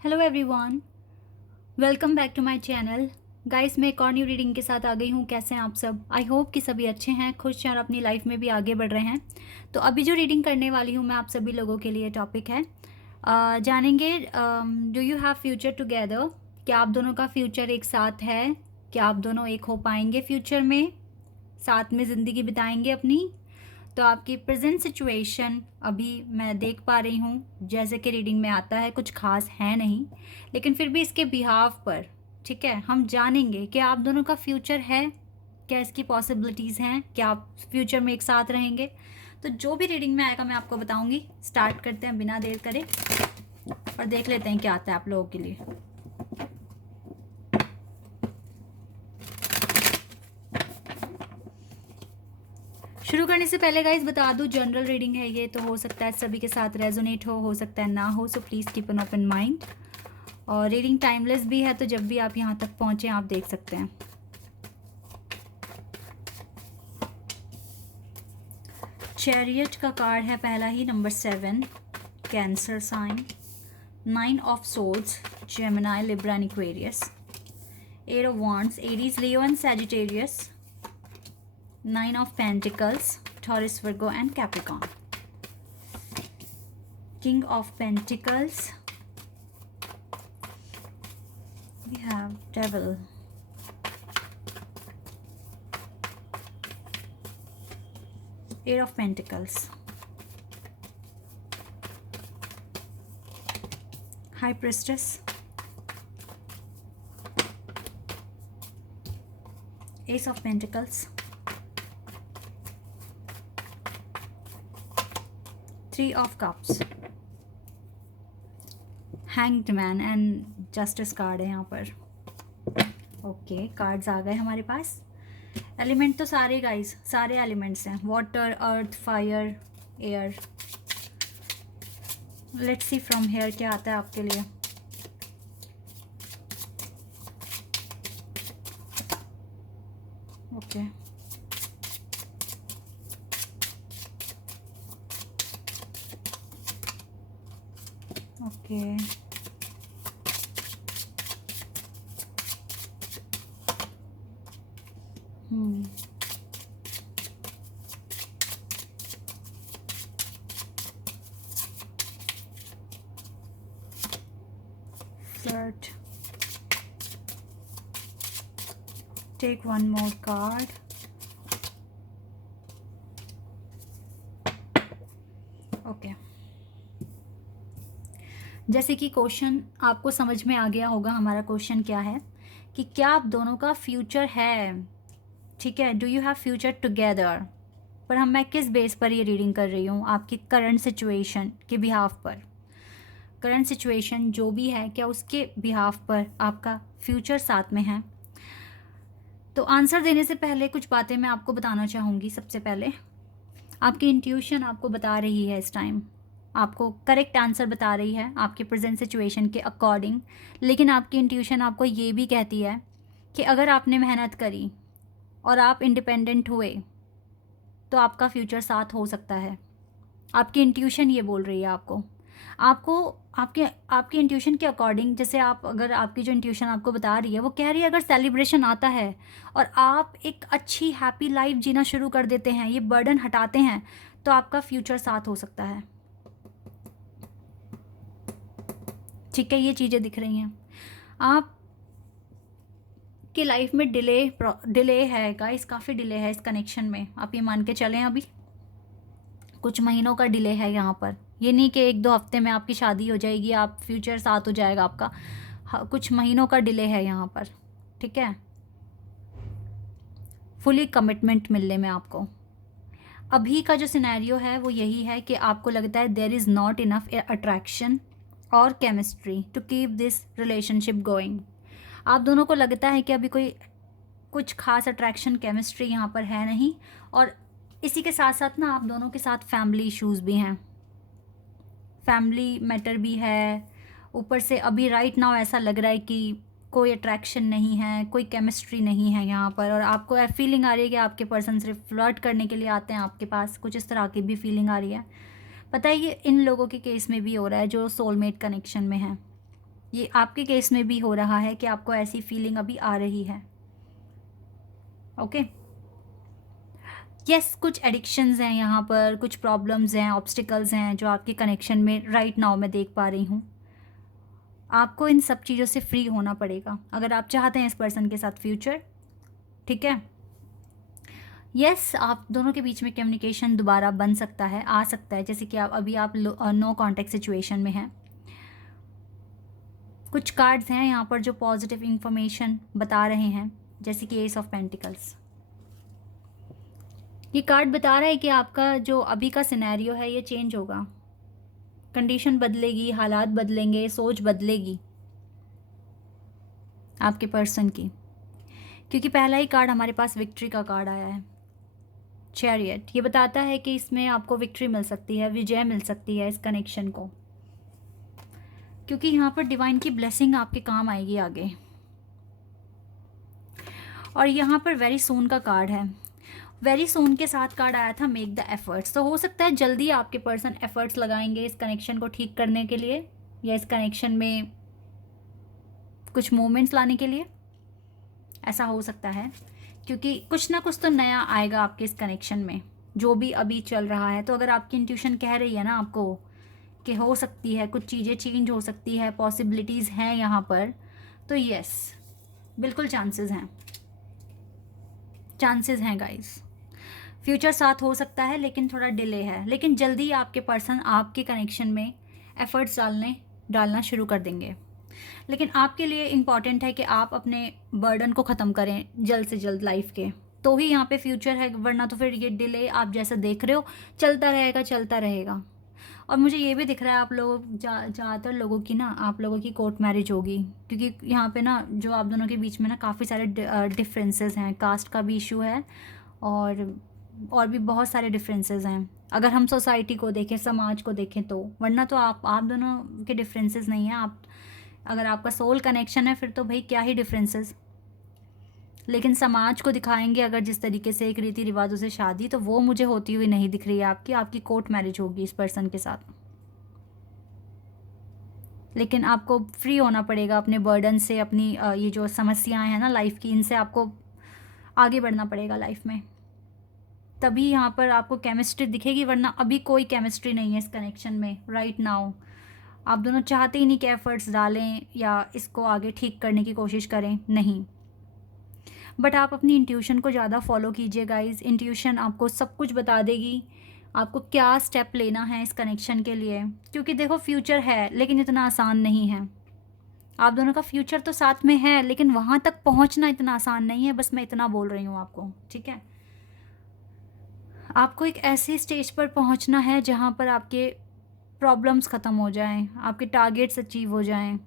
Hello everyone, welcome back to my channel. Guys, मैं एक और न्यू रीडिंग के साथ आ गई हूँ। कैसे हैं आप सब? आई होप कि सभी अच्छे हैं, खुश हैं और अपनी लाइफ में भी आगे बढ़ रहे हैं। तो अभी जो रीडिंग करने वाली हूँ मैं आप सभी लोगों के लिए टॉपिक है जानेंगे, do you have future together? क्या आप दोनों का फ्यूचर एक साथ है? क्या आप दोनों एक हो पाएंगे फ्यूचर में? साथ में ज़िंदगी बिताएंगे अपनी? तो आपकी प्रेजेंट सिचुएशन अभी मैं देख पा रही हूँ, जैसे कि रीडिंग में आता है कुछ खास है नहीं, लेकिन फिर भी इसके बिहाव पर, ठीक है, हम जानेंगे कि आप दोनों का फ्यूचर है, क्या इसकी पॉसिबिलिटीज़ हैं, क्या आप फ्यूचर में एक साथ रहेंगे। तो जो भी रीडिंग में आएगा मैं आपको बताऊंगी। स्टार्ट करते हैं बिना देर करे और देख लेते हैं क्या आता है आप लोगों के लिए। शुरू करने से पहले गाइस बता दूं, जनरल रीडिंग है ये, तो हो सकता है सभी के साथ रेजोनेट हो सकता है ना हो, so please keep an open mind. और रीडिंग टाइमलेस भी है, तो जब भी आप यहाँ तक पहुँचें आप देख सकते हैं। चैरियट का कार्ड है पहला ही, number 7, cancer sign. 9 of swords, Gemini, Libra and Aquarius. 8 of wands, Aries, Leo and Sagittarius. 9 of Pentacles, Taurus, Virgo and Capricorn. King of Pentacles, we have Devil. Eight of Pentacles, High Priestess, Ace of Pentacles, 3 of Cups, Hanged Man and Justice card है यहाँ पर। Okay, cards आ गए हमारे पास। Element तो सारे guys, सारे elements हैं, water, earth, fire, air. Let's see from here क्या आता है आपके लिए। Okay, okay, Flirt. Take one more card. Okay, जैसे कि क्वेश्चन आपको समझ में आ गया होगा, हमारा क्वेश्चन क्या है कि क्या आप दोनों का फ्यूचर है, ठीक है, do you have future together. पर मैं किस बेस पर ये रीडिंग कर रही हूँ, आपकी करंट सिचुएशन के बिहाफ पर। करंट सिचुएशन जो भी है, क्या उसके बिहाफ पर आपका फ्यूचर साथ में है। तो आंसर देने से पहले कुछ बातें मैं आपको बताना चाहूँगी। सबसे पहले आपकी इंट्यूशन आपको बता रही है इस टाइम, आपको करेक्ट आंसर बता रही है आपके प्रेजेंट सिचुएशन के अकॉर्डिंग। लेकिन आपकी इंट्यूशन आपको ये भी कहती है कि अगर आपने मेहनत करी और आप इंडिपेंडेंट हुए तो आपका फ्यूचर साथ हो सकता है। आपकी इंट्यूशन ये बोल रही है आपको, आपके इंट्यूशन के अकॉर्डिंग। जैसे आप, अगर आपकी जो इंट्यूशन आपको बता रही है वो कह रही है, अगर सेलिब्रेशन आता है और आप एक अच्छी हैप्पी लाइफ जीना शुरू कर देते हैं, ये बर्डन हटाते हैं, तो आपका फ्यूचर साथ हो सकता है। ठीक है, ये चीज़ें दिख रही हैं। आप की लाइफ में डिले है गाइस, काफ़ी डिले है इस कनेक्शन में। आप ये मान के चलें, अभी कुछ महीनों का डिले है यहाँ पर। ये नहीं कि 1-2 हफ्ते में आपकी शादी हो जाएगी, आप फ्यूचर साथ हो जाएगा आपका। कुछ महीनों का डिले है यहाँ पर, ठीक है, फुली कमिटमेंट मिलने में आपको। अभी का जो सिनेरियो है वो यही है कि आपको लगता है there is not enough attraction और chemistry to keep this relationship going. आप दोनों को लगता है कि अभी कुछ खास अट्रैक्शन, केमिस्ट्री यहाँ पर है नहीं। और इसी के साथ साथ ना आप दोनों के साथ फैमिली इश्यूज़ भी हैं, फैमिली मैटर भी है। ऊपर से अभी राइट नाउ ऐसा लग रहा है कि कोई अट्रैक्शन नहीं है, कोई केमिस्ट्री नहीं है यहाँ पर। और आपको फीलिंग आ रही है कि आपके पर्सन सिर्फ फ्लर्ट करने के लिए आते हैं आपके पास, कुछ इस तरह की भी फीलिंग आ रही है। पता है, ये इन लोगों के केस में भी हो रहा है जो सोलमेट कनेक्शन में है। ये आपके केस में भी हो रहा है कि आपको ऐसी फीलिंग अभी आ रही है। ओके, यस, कुछ एडिक्शंस हैं यहाँ पर, कुछ प्रॉब्लम्स हैं, ऑब्स्टिकल्स हैं जो आपके कनेक्शन में राइट नाउ मैं देख पा रही हूँ। आपको इन सब चीज़ों से फ्री होना पड़ेगा अगर आप चाहते हैं इस पर्सन के साथ फ्यूचर। ठीक है, यस, आप दोनों के बीच में कम्युनिकेशन दोबारा बन सकता है, आ सकता है, जैसे कि आप नो कॉन्टेक्ट सिचुएशन में हैं। कुछ कार्ड्स हैं यहाँ पर जो पॉजिटिव इंफॉर्मेशन बता रहे हैं, जैसे कि एस ऑफ पेंटिकल्स। ये कार्ड बता रहा है कि आपका जो अभी का सिनेरियो है ये चेंज होगा, कंडीशन बदलेगी, हालात बदलेंगे, सोच बदलेगी आपके पर्सन की, क्योंकि पहला ही कार्ड हमारे पास विक्ट्री का कार्ड आया है, चैरियट। ये बताता है कि इसमें आपको विक्ट्री मिल सकती है, विजय मिल सकती है इस कनेक्शन को, क्योंकि यहाँ पर डिवाइन की ब्लेसिंग आपके काम आएगी आगे। और यहाँ पर वेरी सून का कार्ड है, वेरी सून के साथ कार्ड आया था मेक द एफर्ट्स। तो हो सकता है जल्दी आपके पर्सन एफर्ट्स लगाएंगे इस कनेक्शन को ठीक करने के लिए, या इस कनेक्शन में कुछ मूवमेंट्स लाने के लिए, ऐसा हो सकता है, क्योंकि कुछ ना कुछ तो नया आएगा आपके इस कनेक्शन में जो भी अभी चल रहा है। तो अगर आपकी इंट्यूशन कह रही है ना आपको कि हो सकती है कुछ चीज़ें चेंज हो सकती है, पॉसिबिलिटीज़ हैं यहाँ पर, तो यस, बिल्कुल चांसेस हैं गाइस। फ्यूचर साथ हो सकता है लेकिन थोड़ा डिले है, लेकिन जल्दी आपके पर्सन आपके कनेक्शन में एफर्ट्स डालना शुरू कर देंगे। लेकिन आपके लिए इम्पॉर्टेंट है कि आप अपने बर्डन को ख़त्म करें जल्द से जल्द लाइफ के, तो ही यहाँ पे फ्यूचर है, वरना तो फिर ये डिले आप जैसा देख रहे हो चलता रहेगा। और मुझे ये भी दिख रहा है आप लोगों ज़्यादातर लोगों की ना, आप लोगों की कोर्ट मैरिज होगी, क्योंकि यहाँ पे ना जो आप दोनों के बीच में ना काफ़ी सारे डिफरेंसेस हैं, कास्ट का भी इशू है और भी बहुत सारे डिफरेंसेस हैं अगर हम सोसाइटी को देखें, समाज को देखें तो, वरना तो आप दोनों के डिफरेंसेस नहीं हैं। आप अगर आपका सोल कनेक्शन है फिर तो भाई क्या ही डिफरेंसेस, लेकिन समाज को दिखाएंगे अगर जिस तरीके से एक रीति रिवाजों से शादी, तो वो मुझे होती हुई नहीं दिख रही है आपकी कोर्ट मैरिज होगी इस पर्सन के साथ। लेकिन आपको फ्री होना पड़ेगा अपने बर्डन से, अपनी ये जो समस्याएं हैं ना लाइफ की, इनसे आपको आगे बढ़ना पड़ेगा लाइफ में, तभी यहाँ पर आपको केमिस्ट्री दिखेगी, वरना अभी कोई केमिस्ट्री नहीं है इस कनेक्शन में राइट नाउ। आप दोनों चाहते ही नहीं कि एफर्ट्स डालें या इसको आगे ठीक करने की कोशिश करें, नहीं। बट आप अपनी इंट्यूशन को ज़्यादा फॉलो कीजिए गाइस, इंट्यूशन आपको सब कुछ बता देगी आपको क्या स्टेप लेना है इस कनेक्शन के लिए, क्योंकि देखो फ्यूचर है लेकिन इतना आसान नहीं है। आप दोनों का फ्यूचर तो साथ में है लेकिन वहाँ तक पहुँचना इतना आसान नहीं है, बस मैं इतना बोल रही हूँ आपको, ठीक है। आपको एक ऐसी स्टेज पर पहुँचना है जहाँ पर आपके प्रॉब्लम्स ख़त्म हो जाएं, आपके टारगेट्स अचीव हो जाएं,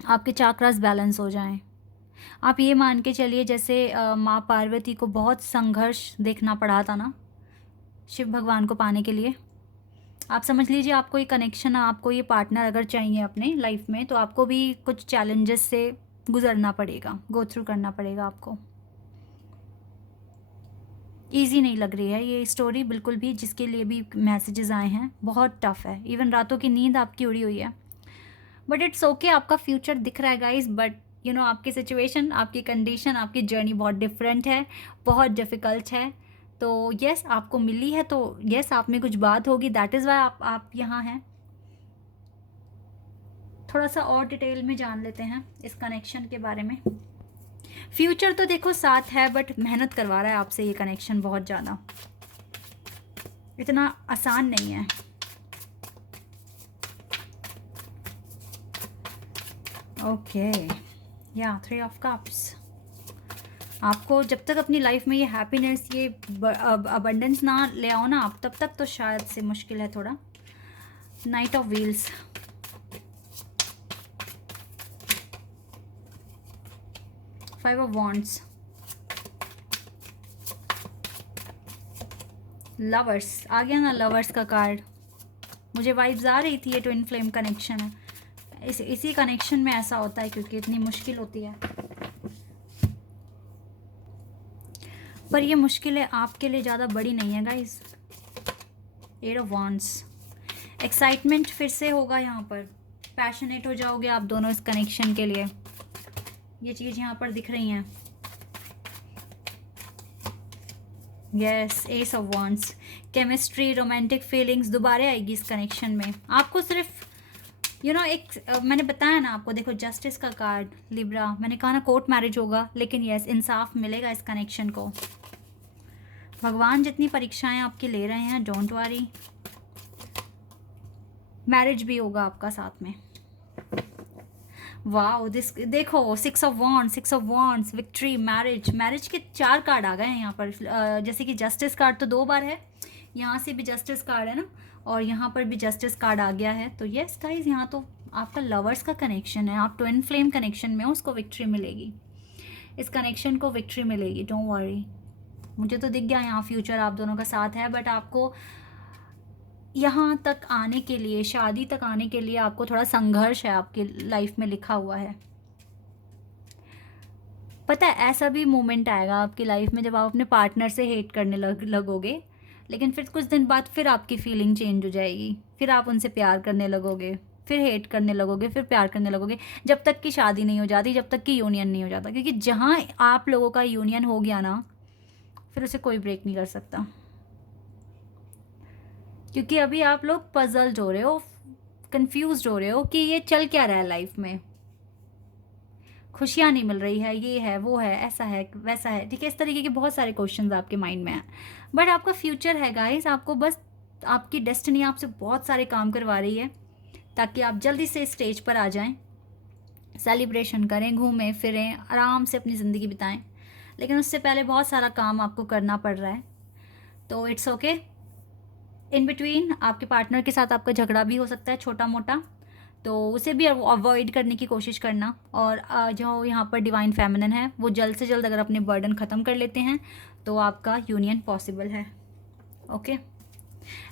आपके चाक्रास बैलेंस हो जाएं। आप ये मान के चलिए जैसे माँ पार्वती को बहुत संघर्ष देखना पड़ा था ना शिव भगवान को पाने के लिए। आप समझ लीजिए आपको ये कनेक्शन, आपको ये पार्टनर अगर चाहिए अपने लाइफ में, तो आपको भी कुछ चैलेंजेस से गुजरना पड़ेगा, गो थ्रू करना पड़ेगा आपको। ईजी नहीं लग रही है ये स्टोरी बिल्कुल भी, जिसके लिए भी मैसेजेस आए हैं बहुत टफ है, इवन रातों की नींद आपकी उड़ी हुई है। बट इट्स ओके, आपका फ्यूचर दिख रहा है गाइस, बट यू नो आपकी सिचुएशन, आपकी कंडीशन, आपकी जर्नी बहुत डिफरेंट है, बहुत डिफ़िकल्ट है। तो यस, आपको मिली है तो यस आप में कुछ बात होगी, दैट इज़ वाई आप यहाँ हैं। थोड़ा सा और डिटेल में जान लेते हैं इस कनेक्शन के बारे में। फ्यूचर तो देखो साथ है, बट मेहनत करवा रहा है आपसे ये कनेक्शन बहुत ज़्यादा, इतना आसान नहीं है। ओके, या 3 ऑफ कप्स। आपको जब तक अपनी लाइफ में ये हैप्पीनेस, ये अबंडेंस ना ले आओ ना आप, तब तक तो शायद से मुश्किल है थोड़ा। Knight of wheels, five of wands, lovers आ गया ना, लवर्स का कार्ड। मुझे वाइब्स आ रही थी ये ट्विन फ्लेम कनेक्शन है, इसी कनेक्शन में ऐसा होता है क्योंकि इतनी मुश्किल होती है। पर ये मुश्किलें आपके लिए ज़्यादा बड़ी नहीं है गाइस। 8 ऑफ वॉन्ड्स, एक्साइटमेंट फिर से होगा यहाँ पर, पैशनेट हो जाओगे आप दोनों इस कनेक्शन के लिए, ये चीज़ यहाँ पर दिख रही हैं। Yes, S of wands, chemistry, romantic feelings दोबारा आएगी इस कनेक्शन में। आपको सिर्फ मैंने बताया ना आपको, देखो जस्टिस का कार्ड, लिब्रा, मैंने कहा ना कोर्ट मैरिज होगा, लेकिन यस इंसाफ मिलेगा इस कनेक्शन को। भगवान जितनी परीक्षाएं आपकी ले रहे हैं, डोंट वरी, मैरिज भी होगा आपका साथ में। वाओ, दिस देखो, 6 ऑफ वॉन्ड्स, विक्ट्री, मैरिज के 4 कार्ड आ गए हैं यहाँ पर। जैसे कि जस्टिस कार्ड तो 2 बार है, यहाँ से भी जस्टिस कार्ड है ना, और यहाँ पर भी जस्टिस कार्ड आ गया है। तो यस गाइस, यहाँ तो आपका लवर्स का कनेक्शन है, आप ट्विन फ्लेम कनेक्शन में हो, उसको विक्ट्री मिलेगी, इस कनेक्शन को विक्ट्री मिलेगी, डोंट वरी। मुझे तो दिख गया यहाँ फ्यूचर आप दोनों का साथ है, बट आपको यहाँ तक आने के लिए, शादी तक आने के लिए आपको थोड़ा संघर्ष है आपकी लाइफ में लिखा हुआ है। पता है, ऐसा भी मोमेंट आएगा आपकी लाइफ में जब आप अपने पार्टनर से हेट करने लगोगे, लेकिन फिर कुछ दिन बाद फिर आपकी फीलिंग चेंज हो जाएगी, फिर आप उनसे प्यार करने लगोगे, फिर हेट करने लगोगे, फिर प्यार करने लगोगे, जब तक कि शादी नहीं हो जाती, जब तक कि यूनियन नहीं हो जाता। क्योंकि जहाँ आप लोगों का यूनियन हो गया ना, फिर उसे कोई ब्रेक नहीं कर सकता। क्योंकि अभी आप लोग पजल्ड हो रहे हो, कंफ्यूज्ड हो रहे हो कि ये चल क्या रहा है लाइफ में, खुशियाँ नहीं मिल रही है, ये है, वो है, ऐसा है, वैसा है, ठीक है, इस तरीके के बहुत सारे क्वेश्चंस आपके माइंड में हैं। बट आपका फ्यूचर है गाइस, आपको बस आपकी डेस्टिनी आपसे बहुत सारे काम करवा रही है ताकि आप जल्दी से स्टेज पर आ जाएं, सेलिब्रेशन करें, घूमें फिरें, आराम से अपनी ज़िंदगी बिताएं। लेकिन उससे पहले बहुत सारा काम आपको करना पड़ रहा है, तो इट्स ओके। इन बिटवीन आपके पार्टनर के साथ आपका झगड़ा भी हो सकता है छोटा मोटा, तो उसे भी अवॉइड करने की कोशिश करना। और जो यहाँ पर डिवाइन फेमिनिन है, वो जल्द से जल्द अगर अपने बर्डन ख़त्म कर लेते हैं तो आपका यूनियन पॉसिबल है। ओके,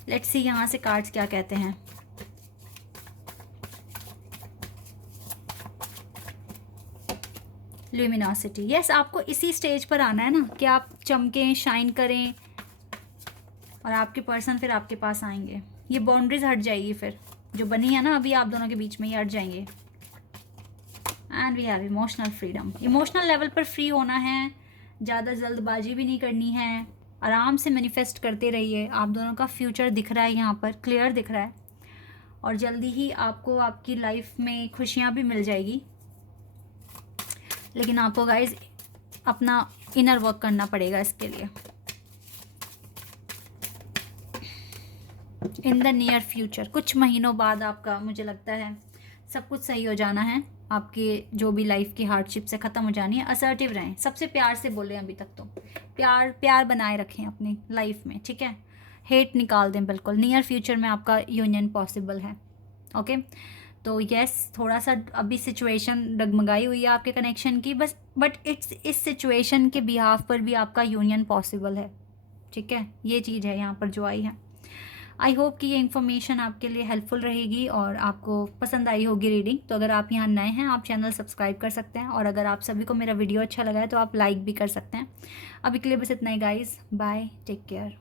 लेट्स सी यहाँ से कार्ड्स क्या कहते हैं। ल्यूमिनोसिटी, यस, आपको इसी स्टेज पर आना है ना कि आप चमकें, शाइन करें, और आपके पर्सन फिर आपके पास आएंगे। ये बाउंड्रीज हट जाएगी, फिर जो बनी है ना अभी आप दोनों के बीच में, ये हट जाएंगे। And we have emotional freedom, emotional level पर फ्री होना है, ज़्यादा जल्दबाजी भी नहीं करनी है, आराम से मैनिफेस्ट करते रहिए। आप दोनों का फ्यूचर दिख रहा है यहाँ पर, क्लियर दिख रहा है, और जल्दी ही आपको आपकी लाइफ में खुशियाँ भी मिल जाएगी। लेकिन आपको गाइज अपना इनर वर्क करना पड़ेगा इसके लिए। इन द नियर फ्यूचर, कुछ महीनों बाद आपका, मुझे लगता है सब कुछ सही हो जाना है, आपके जो भी लाइफ की हार्डशिप से ख़त्म हो जानी है। असर्टिव रहें, सबसे प्यार से बोलें, अभी तक तो प्यार बनाए रखें अपनी लाइफ में, ठीक है, हेट निकाल दें बिल्कुल। नियर फ्यूचर में आपका यूनियन पॉसिबल है। ओके, तो यस, थोड़ा सा अभी सिचुएशन डगमगाई हुई है आपके कनेक्शन की, बस बट इस सिचुएशन के बिहाफ पर भी आपका यूनियन पॉसिबल है, ठीक है, ये चीज़ है यहाँ पर जो आई है। आई होप कि ये इन्फॉर्मेशन आपके लिए हेल्पफुल रहेगी और आपको पसंद आई होगी रीडिंग। तो अगर आप यहाँ नए हैं, आप चैनल सब्सक्राइब कर सकते हैं, और अगर आप सभी को मेरा वीडियो अच्छा लगा है तो आप लाइक भी कर सकते हैं। अभी के लिए बस इतना ही गाइज, बाय, टेक केयर।